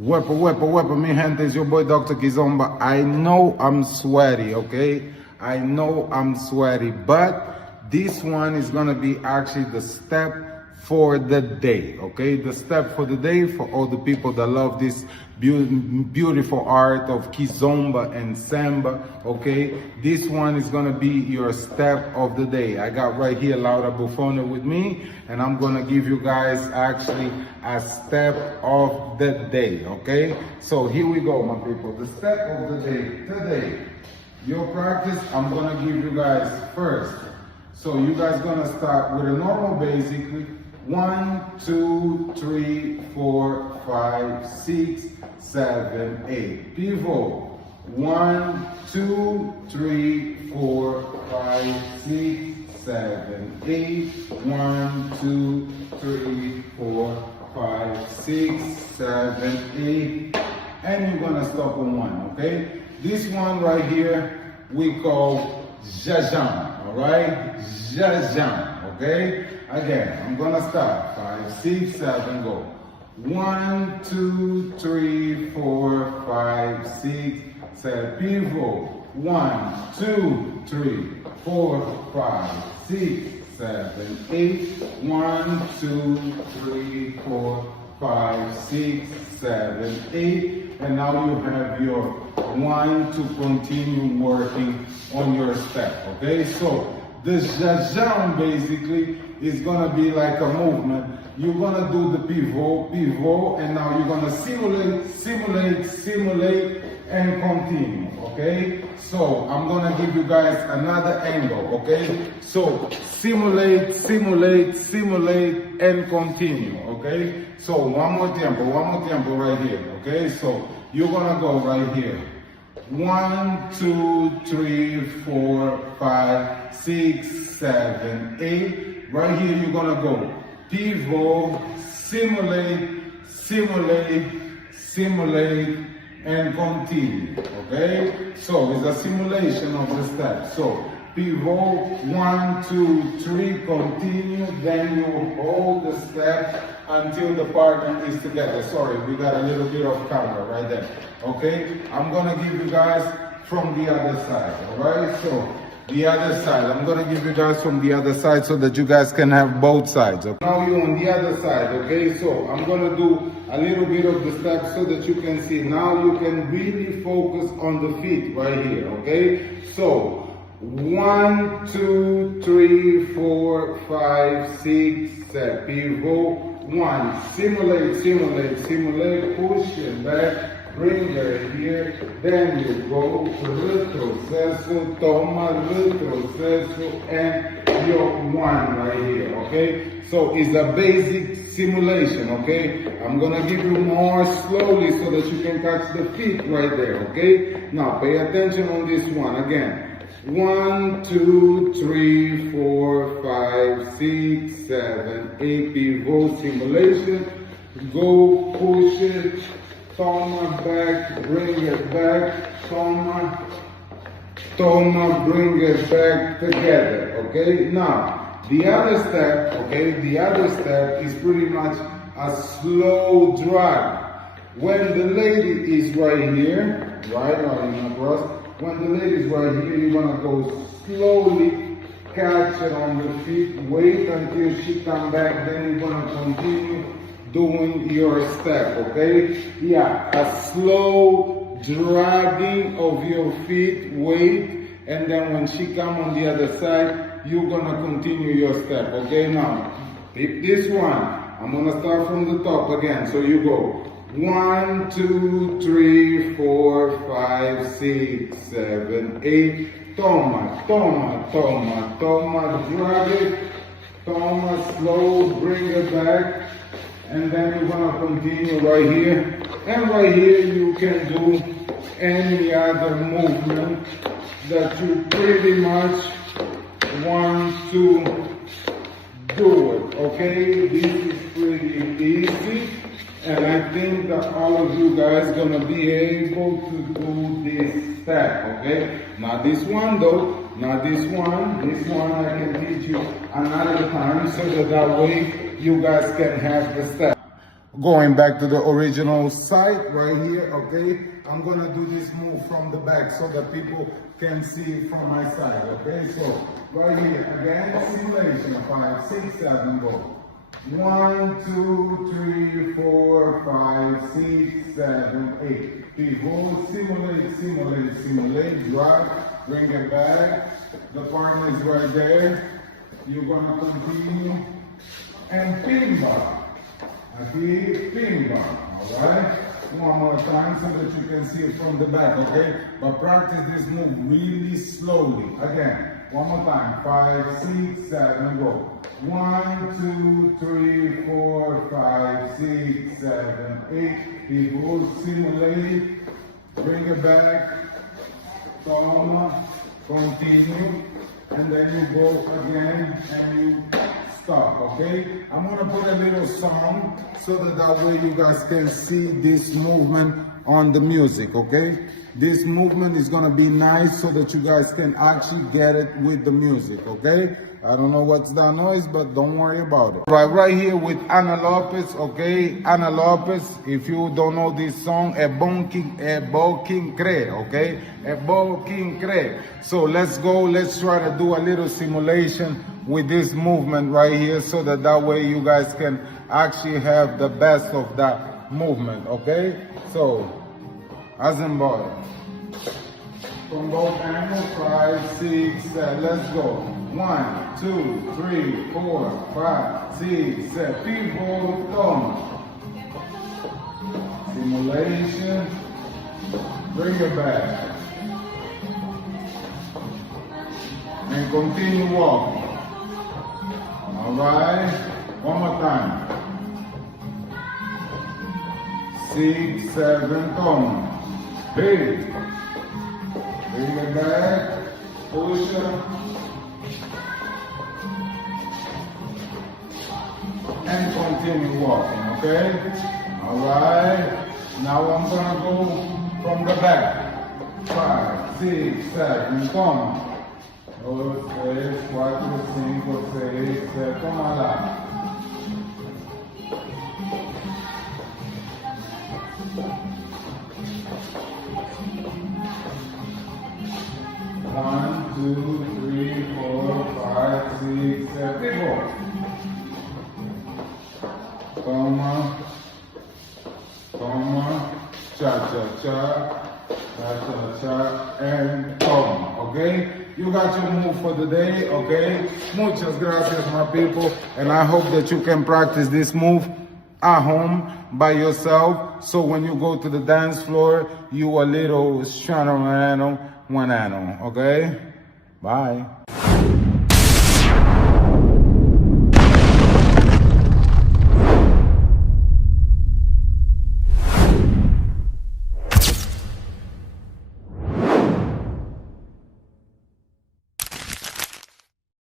Wepa, mi gente, it's your boy Dr. Kizomba. I know I'm sweaty, okay? I know I'm sweaty, but this one is gonna be actually the step for the day, okay? The step for the day for all the people that love this beautiful art of Kizomba and Samba, okay? This one is gonna be your step of the day. I got right here Laura Buffone with me, and I'm gonna give you guys actually a step of the day, okay? So here we go, my people. The step of the day today. Your practice, I'm gonna give you guys first. So you guys gonna start with a normal basically. 1, 2, 3, 4, 5, 6, 7, 8. Pivot. 1, 2, 3, 4, 5, 6, 7, 8. 1, 2, 3, 4, 5, 6, 7, 8. And you're gonna stop on 1, okay? This one right here we call Jajão, all right? Jajão, okay? Again, I'm gonna start. 5, 6, 7, go. 1, 2, 3, 4, 5, 6, 7. Pivot. 1, 2, 3, 4, 5, 6, 7, 8. 1, 2, 3, 4, 5, 6, 7, 8. And now you have your 1 to continue working on your step, okay? So the Jajão basically is gonna be like a movement. You're gonna do the pivot, and now you're gonna simulate, and continue, okay? So I'm gonna give you guys another angle, okay? So simulate, and continue, okay? So one more tempo right here, okay? So you're gonna go right here. 1, 2, 3, 4, 5, 6, 7, 8. Right here you're gonna go pivot, simulate, and continue, okay? So it's a simulation of the steps. So pivot, 1, 2, 3, continue, then you hold the step until the partner is together. Sorry, we got a little bit of camera right there, okay? I'm gonna give you guys from the other side, all right? So the other side, I'm gonna give you guys from the other side so that you guys can have both sides, okay? Now you're on the other side, okay? So I'm gonna do a little bit of the steps so that you can see. Now you can really focus on the feet right here, okay? So 1, 2, 3, 4, 5, 6, 7, pivot. 1, simulate, push it back. Bring her here, then you go to retrocesso, toma, retrocesso, and your 1 right here, okay? So it's a basic simulation, okay? I'm gonna give you more slowly so that you can catch the feet right there, okay? Now pay attention on this one again. 1, 2, 3, 4, 5, 6, 7, 8, pivot, simulation. Go, push it. Toma, back, bring it back, toma, bring it back together, okay? Now, the other step, okay, is pretty much a slow drag. When the lady is right here, right, when the lady is right here, you're gonna go slowly, catch it on the feet, wait until she come back, then you're gonna continue doing your step, okay? Yeah, a slow dragging of your feet, wait, and then when she come on the other side, you're gonna continue your step, okay? Now, pick this one. I'm gonna start from the top again. So you go 1, 2, 3, 4, 5, 6, 7, 8. Toma, drag it. Toma, slow, bring it back. And then you're gonna continue right here. And right here you can do any other movement that you pretty much want to do it, okay? This is pretty easy. And I think that all of you guys gonna be able to do this step, okay? Not this one though, not this one. This one I can teach you another time so that way you guys can have the step. Going back to the original site right here, okay? I'm gonna do this move from the back so that people can see it from my side, okay? So, right here, again, simulation, 5, 6, 7, go. 1, 2, 3, 4, 5, 6, 7, 8. Pivot, simulate, simulate, simulate, drop, bring it back. The partner is right there. You're gonna continue. And pin bar. Aquí, pin bar, all right? One more time so that you can see it from the back, okay? But practice this move really slowly. Again, one more time. 5, 6, 7, go. 1, 2, 3, 4, 5, 6, 7, 8. People simulate. Bring it back. Toma. Continue. And then you go again and you stop, okay? I'm gonna put a little song so that way you guys can see this movement on the music, okay? This movement is gonna be nice so that you guys can actually get it with the music, okay? I don't know what's that noise, but don't worry about it. Right here with Ana Lopez, okay? Ana Lopez, if you don't know this song, é bom quem crê, okay? É bom quem crê. So let's go, let's try to do a little simulation with this movement right here so that way you guys can actually have the best of that movement, okay? So, as in boy. From both angles, 5, 6, 7, let's go. 1, 2, 3, 4, 5, 6, 7. Pivot, toma. Simulation. Bring it back. And continue walking. All right. One more time. 6, 7, toma. Hey. Bring it back. Push up. And continue walking, okay? All right. Now I'm gonna go from the back. 5, 6, 7, come. 2, 3, 4, 5, 6, 7, toma lá. One, 2, 3, 4, 5, 6, 7, pivot. Toma, toma, cha-cha-cha, cha-cha-cha, and toma, okay? You got your move for the day, okay? Muchas gracias, my people, and I hope that you can practice this move at home by yourself, so when you go to the dance floor, you a little strano, okay? Bye.